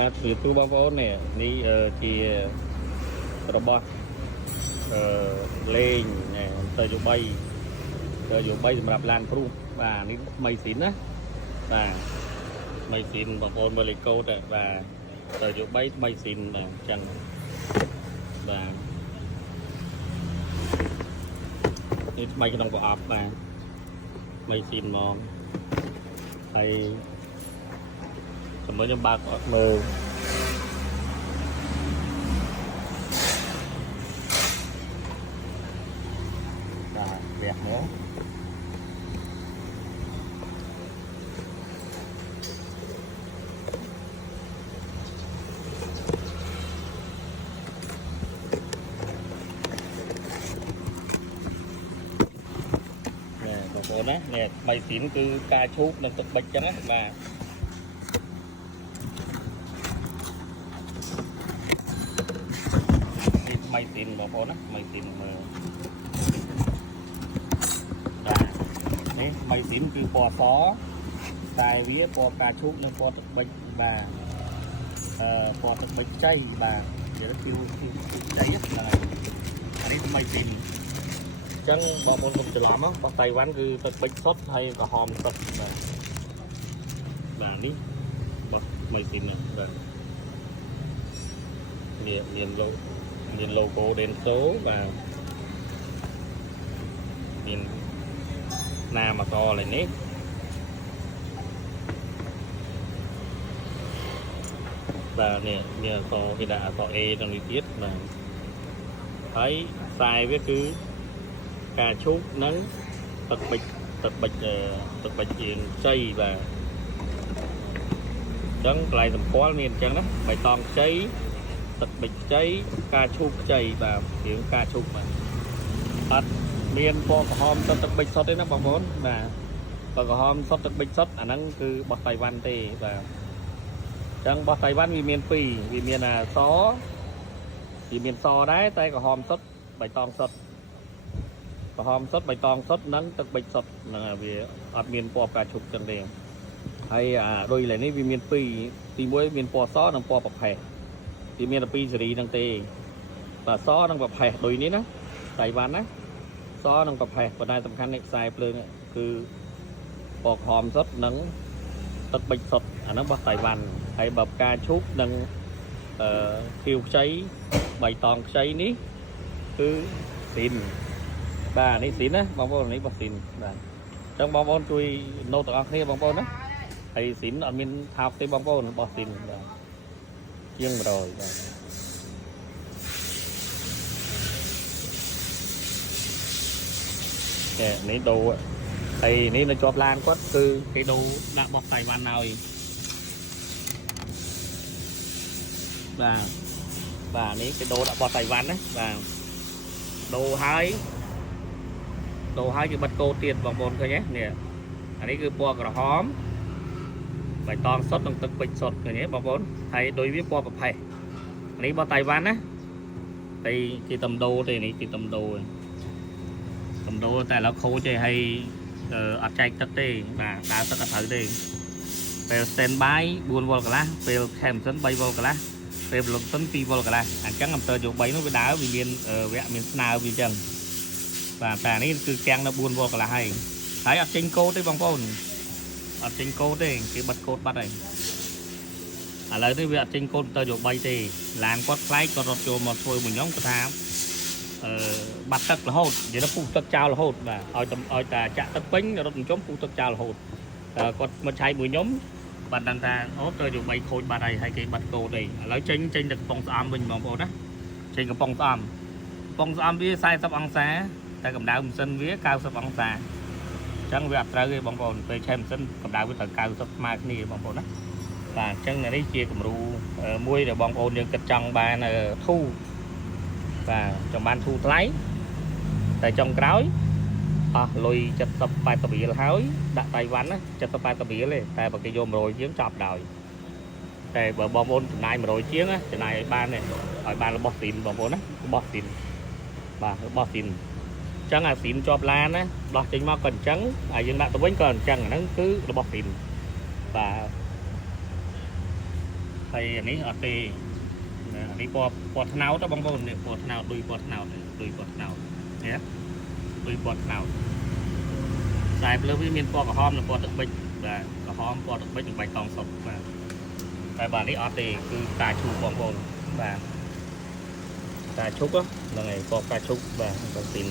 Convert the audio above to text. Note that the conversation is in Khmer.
ពីទូបងប្អូននេះជារបស់លេងទៅយោ3សម្រាប់ឡានព្រុសបាទនេះមីស៊ីនណាបាទមីស៊ីនបងប្អូនមើលលេខកូដបាទទៅយោ3មីស៊ីនបាទអញ្ចឹងបាទនេះថ្មីក្នុងប្រអប់បាទមីស៊ីនមកហើយសម្រាប់ខ្ញុំបើកអត់មើលបាទវះមកបងប្អូនណានេះបៃស៊ីនគឺការឈូកនិងទឹកបិចចឹងណាបាទម៉ៃស៊ីនបងប្អូនណាម៉ៃស៊ីនមើលបាទនេះម៉ៃស៊ីនគឺពណ៌សតែវាពណ៌ការឈូកនិងពណ៌ទឹកបិចបាទពណ៌ទឹកបិចខ្ចីបាទនិយាយទៅខ្ចីហ្នឹងហើយអានេះម៉ៃស៊ីនអញ្ចឹងបងប្អូនកុំច្រឡំរបស់តៃវ៉ាន់គឺទឹកបិចសុទ្ធហើយក្រហមសុទ្ធបាទនេះរបស់ម៉ៃស៊ីនបាទមាន logo Denso បាទមានណាមកកឡើយនេះបាទនេះមានអក្សរគេដាក់អក្សរ A ក្នុងនេះទៀតបាទហើយខ្សែវាគឺការឈូកនិងទឹកបិចជាងខ្ចីបាទអញ្ចឹងកន្លែងសម្គាល់មានអញ្ចឹងណាបៃតងខ្ចីទឹកបិចខ្ចីការឈូកខ្ចីបាទជាងការឈូកបាទអត់មានពណ៌ក្រហមសុទ្ធទឹកបិចសុទ្ធទេណាបងប្អូនបាទពណ៌ក្រហមសុទ្ធទឹកបិចសុទ្ធអាហ្នឹងគឺរបស់តៃវ៉ាន់ទេបាទអញ្ចឹងរបស់តៃវ៉ាន់វាមាន2វាមានមានសដែរតែក្រហមសុទ្ធបៃតងសុទ្ធក្រហមសុទ្ធបៃតងសុទ្ធនិងទឹកបិចសុទ្ធហ្នឹងវាអត់មានពណ៌ការឈូកចឹងទេហើយដូចឥឡូវនេះវាមាន2ទី1មានពណ៌សនិងពណ៌ប្រផេះវាមានតែ2សេរីហ្នឹងទេបាទសនិងប្រផេះដូចនេះណាតៃវ៉ាន់ណាសនិងប្រផេះប៉ុន្តែសំខាន់នេះខ្សែភ្លើងគឺពណ៌ក្រហមសុទ្ធនិងទឹកបិចសុទ្ធអាហ្នឹងរបស់តៃវ៉ាន់ហើយបើផ្កាឈូកនិងខៀវខ្ចីបៃតងខ្ចីនេះគឺស៊ីនបាទនេះស៊ីនណាបងប្អូននេះរបស់ស៊ីនបាទអញ្ចឹងបងប្អូនជួយណូតទាំងអស់គ្នាបងប្អូនណាហើយស៊ីនអត់មានថោកទេបងប្អូនរបស់ស៊ីនបាទជាង100បាទនេះដូរហើយនេះនៅជាប់ឡានគាត់គឺគេដូរដាក់បោះតៃវ៉ាន់ហើយបាទនេះគេដូរដាក់បោះតៃវ៉ាន់ណាបាទដូរហើយគេបិទកូដទៀតបងប្អូនឃើញទេនេះអានេះគឺពណ៌ក្រហមបៃតងសុទ្ធនិងទឹកពេជ្រសុទ្ធឃើញទេបងប្អូនហើយដោយវាពណ៌ប្រផេះនេះរបស់តៃវ៉ាន់ណាតែគេតំដូរទេនេះគេតំដូរតែឥឡូវខូចទេហើយអត់ចែកទឹកទេបាទដើរទឹកអត់ត្រូវទេពេល standby 4 វ៉ុលកន្លះពេល Camson 3 វ៉ុលកន្លះពេល Longson 2 វ៉ុលកន្លះអញ្ចឹងអំទើយក3នោះវាដើរវាមានវគ្គមានស្នើវាអញ្ចឹងបាទតែនេះគឺកាំងនៅ4 វ៉ុលកន្លះហើយអត់ចេញកូដទេបងប្អូនអត់ចេញកូដទេគេបិទកូដបាត់ហើយឥឡូវនេះវាអត់ចេញកូដទៅយក3ទេឡានគាត់ខ្លាយគាត់រត់ចូលមកធ្វើមួយខ្ញុំគាត់ថាបាត់ទឹករហូតនិយាយទៅពុះទឹកចោលរហូតបាទឲ្យតែចាក់ទឹកពេញរត់ចំពុះទឹកចោលរហូតគាត់មកឆៃមួយខ្ញុំបានដឹងថាអូទៅយក3ខូចបាត់ហើយគេបាត់កូដទេឥឡូវចេញទៅកំពង់ស្អំវិញបងប្អូនណាចេញកំពង់ស្អំវា40អង្សាតែកម្ដៅម៉ាស៊ីនវា90អង្សាអញ្ចឹងវាអត់ត្រូវទេបងប្អូនពេលឆេះម៉ាស៊ីនកម្ដៅវាត្រូវ90ស្មើគ្នាបងប្អូនណាបាទអញ្ចឹងនេះជាគំរូមួយដែលបងប្អូនយើងគិតចង់បានធូរបាទចង់បានធូរថ្លៃតែចុងក្រោយអស់លុយ70-80រៀលហើយដាក់តៃវ៉ាន់ណា70-80រៀលទេតែបើគេយក100ជាងចប់ដោយតែបើបងប្អូនចំណាយ100ជាងចំណាយឲ្យបានរបស់ស៊ីនបងប្អូនណារបស់ស៊ីនបាទរបស់ស៊ីនអញ្ចឹងអាស៊ីនជាប់ឡានណាដោះចេញមកក៏អញ្ចឹងហើយយើងដាក់ទៅវិញក៏អញ្ចឹងអាហ្នឹងគឺរបស់ស៊ីនបាទ hay anh ấy ở tề anh ấy bọt nào đó bong bồn này bọt nào đuôi bọt nào nhé đuôi bọt nào tại bây giờ miền bọt cả hòm là bọt được bệnh và cả hòm bọt được bệnh được bạch tòng sọc và tại bản ấy ở tề cứ cà chua bong bồn và cà chúc á là ngày bọt cà chúc và con tin